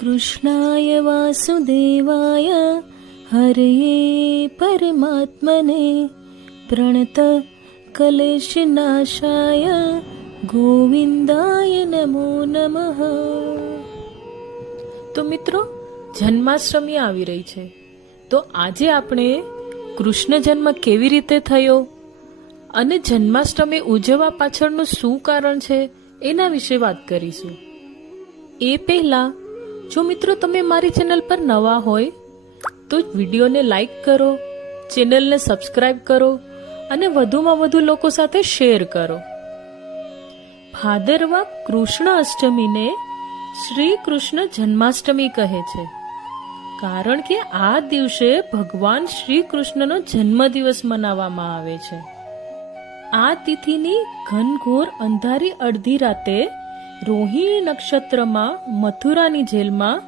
कृष्णाय वासुदेवाय हरये परमात्मने प्रणत कलेशनाशाय ગોવિંદાય નમો નમઃ તો મિત્રો જન્માષ્ટમી આવી રહી છે તો આજે આપણે કૃષ્ણ જન્મ કેવી રીતે થયો અને જન્માષ્ટમી ઉજવવા પાછળનું શું કારણ છે એના વિશે વાત કરીશું એ પહેલા જો મિત્રો તમે મારી ચેનલ પર નવા હોય, તો વિડીયોને લાઈક કરો, ચેનલને સબસ્ક્રાઇબ કરો અને વધુમાં વધુ લોકો સાથે શેર કરો. ભાદરવા કૃષ્ણ અષ્ટમીને શ્રી કૃષ્ણ જન્માષ્ટમી કહે છે. કારણ કે આ દિવસે ભગવાન શ્રી કૃષ્ણનો જન્મદિવસ મનાવવામાં આવે છે. આ તિથિની ઘનઘોર અંધારી અડધી રાતે રોહિણી નક્ષત્રમાં મથુરાની જેલમાં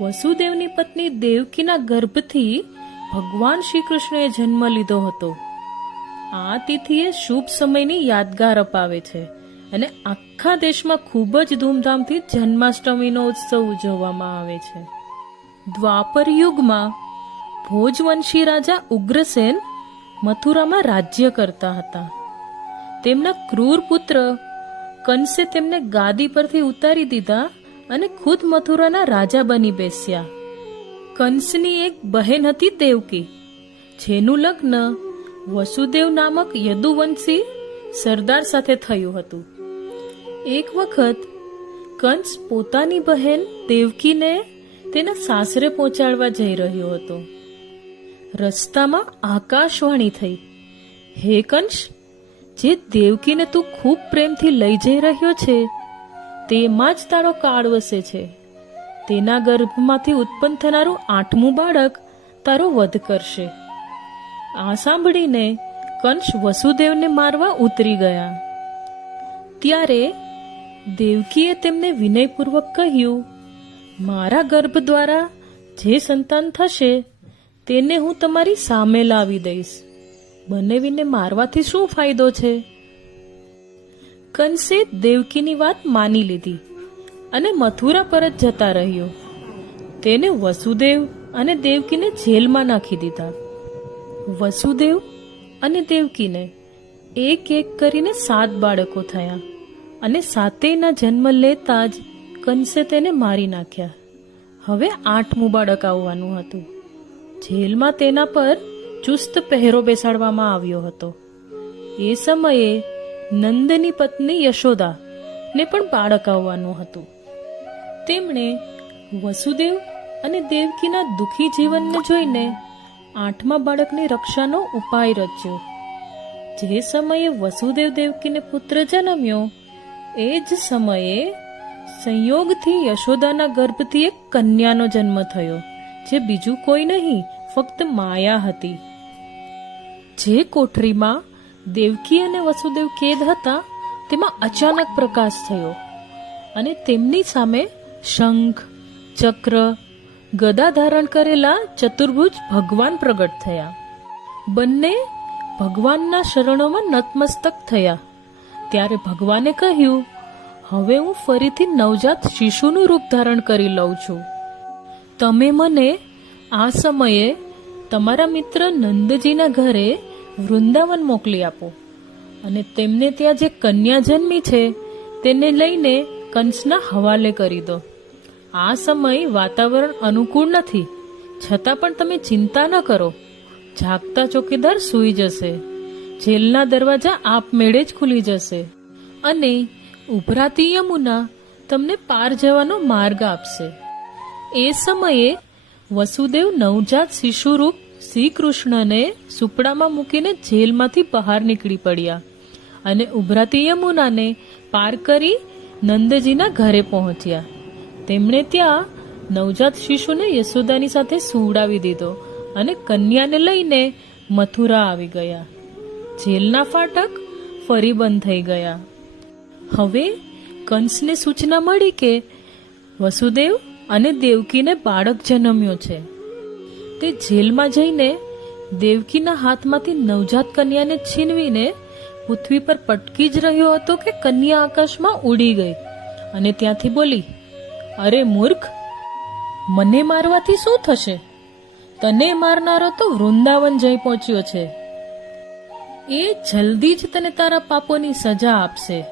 વસુદેવની પત્ની દેવકીના ગર્ભથી ભગવાન શ્રી કૃષ્ણએ જન્મ લીધો હતો. આ તિથિએ શુભ સમયની યાદગાર અપાવે છે અને આખા દેશમાં ખૂબ જ ધૂમધામથી જન્માષ્ટમીનો ઉત્સવ ઉજવવામાં આવે છે. દ્વાપર યુગમાં ભોજવંશી રાજા ઉગ્રસેન મથુરામાં રાજ્ય કરતા હતા. તેમના ક્રૂર પુત્ર કંસે તેમને ગાદી પરથી ઉતારી દીધા અને ખુદ મથુરાના રાજા બની બેસ્યા. કંસની એક બહેન હતી દેવકી. જેનું લગ્ન વસુદેવ નામક યદુવંશી સરદાર સાથે થયું હતું. એક વખત કંસ પોતાની બહેન દેવકીને તેના સાસરે પહોંચાડવા જઈ રહ્યો હતો. રસ્તામાં આકાશવાણી થઈ. હે કંસ જે દેવકીને તું ખૂબ પ્રેમથી લઈ જઈ રહ્યો છે, તેમાં જ તારો કાળ વસે છે. તેના ગર્ભમાંથી ઉત્પન્ન થનારું આઠમું બાળક તારો વધ કરશે. આ સાંભળીને કંસ વસુદેવને મારવા ઉતરી ગયા. ત્યારે દેવકીએ તેમને વિનયપૂર્વક કહ્યું, મારા ગર્ભ દ્વારા જે સંતાન થશે, તેને હું તમારી સામે લાવી દઈશ. બનેવીને મારવાથી શું ફાયદો છે? કંસે દેવકીની વાત માની લીધી અને મથુરા પર જ જતા રહ્યો. તેને વસુદેવ અને દેવકીને જેલમાં નાખી દીધા. વસુદેવ અને દેવકીને એક એક કરીને સાત બાળકો થયા અને સાતેયના જન્મ લેતા જ કંસે તેને મારી નાખ્યા. હવે આઠમું બાળક આવવાનું હતું. જેલમાં તેના પર ચુસ્ત પહેરો બેસાડવામાં આવ્યો હતો. એ સમયે નંદની પત્ની યશોદા ને પણ બાળક આવવાનું હતું. તેમણે વસુદેવ અને દેવકીના દુખી જીવનને જોઈને આઠમા બાળકની રક્ષાનો ઉપાય રચ્યો. જે સમયે વસુદેવ દેવકીને પુત્ર જન્મ્યો, એ જ સમયે સંયોગથી યશોદાના ગર્ભથી એક કન્યાનો જન્મ થયો, જે બીજું કોઈ નહીં ફક્ત માયા હતી. જે કોઠરીમાં દેવકી અને વસુદેવ કેદ હતા, તેમાં અચાનક પ્રકાશ થયો અને તેમની સામે શંખ, ચક્ર, ગદા ધારણ કરેલા ચતુર્ભુજ ભગવાન પ્રગટ થયા. બંને ભગવાનના શરણોમાં નતમસ્તક થયા. ત્યારે ભગવાને કહ્યું, હવે હું ફરીથી નવજાત શિશુનું રૂપ ધારણ કરી લઉં છું. તમે મને આ સમયે તમારા મિત્ર નંદજીના ઘરે વૃંદાવન મોકલી આપો. અને તેમને ત્યાં જે કન્યા જન્મી છે, તેને લઈને કંસના હવાલે કરી દો. આ સમય વાતાવરણ અનુકૂળ નથી. છતાં પણ તમે ચિંતા ન કરો. જાગતા ચોકીદાર સૂઈ જશે. જેલના દરવાજા આપમેળે જ ખુલી જશે. અને ઉભરાતી યમુના તમને પાર જવાનો માર્ગ આપશે. એ સમયે વસુદેવ નવજાત શિશુરૂપ શ્રી કૃષ્ણને સુપડામાં મૂકીને જેલમાંથી બહાર નીકળી પડ્યા અને ઉભરાતી યમુનાને પાર કરી નંદજીના ઘરે પહોંચ્યા. તેમણે ત્યાં નવજાત શિશુને યશોદાની સાથે સુવડાવી દીધો અને કન્યાને લઈને મથુરા આવી ગયા. જેલના ફાટક ફરી બંધ થઈ ગયા. હવે કંસને સૂચના મળી કે વસુદેવ અને દેવકીને બાળક જન્મ્યો છે. તે જેલમાં જઈને દેવકીના હાથમાંથી નવજાત કન્યાને છીનવીને પૃથ્વી પર પટકી જ રહ્યો હતો કે કન્યા આકાશમાં ઉડી ગઈ. અને ત્યાંથી બોલી, અરે મૂર્ખ, મને મારવાથી શું થશે? તને મારનારો તો વૃંદાવન જઈ પહોંચ્યો છે. એ જલ્દી જ તને તારા પાપોની સજા આપશે.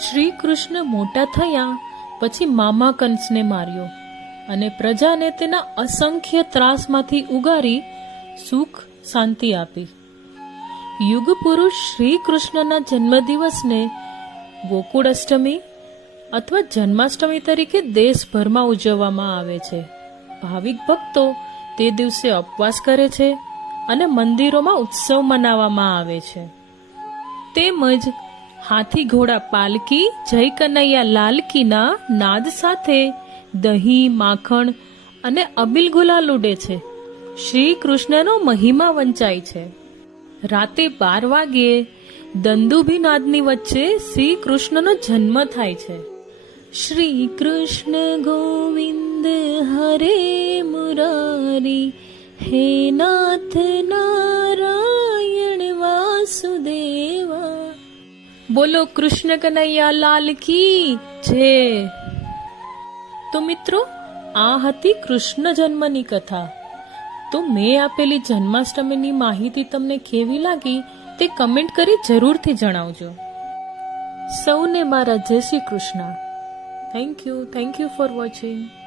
શ્રી કૃષ્ણ મોટા થયા, પછી મામા કંસને માર્યો. અને પ્રજાને તેના અસંખ્ય ત્રાસમાંથી ઉગારી સુખ શાંતિ આપી. યુગ પુરુષ શ્રી કૃષ્ણના જન્મદિવસને ગોકુળ અષ્ટમી અથવા જન્માષ્ટમી તરીકે દેશભરમાં ઉજવવામાં આવે છે. ભાવિક ભક્તો તે દિવસે ઉપવાસ કરે છે અને મંદિરોમાં ઉત્સવ મનાવવામાં આવે છે. તેમજ હાથી ઘોડા પાલકી જય કનૈયા લાલકીના નાદ સાથે દહીં, માખણ અને અબિલ ગુલાલ ઉડે છે. શ્રી કૃષ્ણનો મહિમા વંચાય છે. રાતે બાર વાગ્યે દંદુભીનાદની વચ્ચે શ્રી કૃષ્ણનો જન્મ થાય છે. શ્રી કૃષ્ણ ગોવિંદ હરે મુરારી, હે નાથ નારાયણ વાસુદેવા. બોલો કૃષ્ણ કનૈયા લાલ કી જય. તો મિત્રો, આ હતી કૃષ્ણ જન્મની કથા. તો મેં આપેલી જન્માષ્ટમીની માહિતી તમને કેવી લાગી તે કમેન્ટ કરી જરૂરથી જણાવજો. સૌને મારા Jai Shri Krishna. Thank you thank you for watching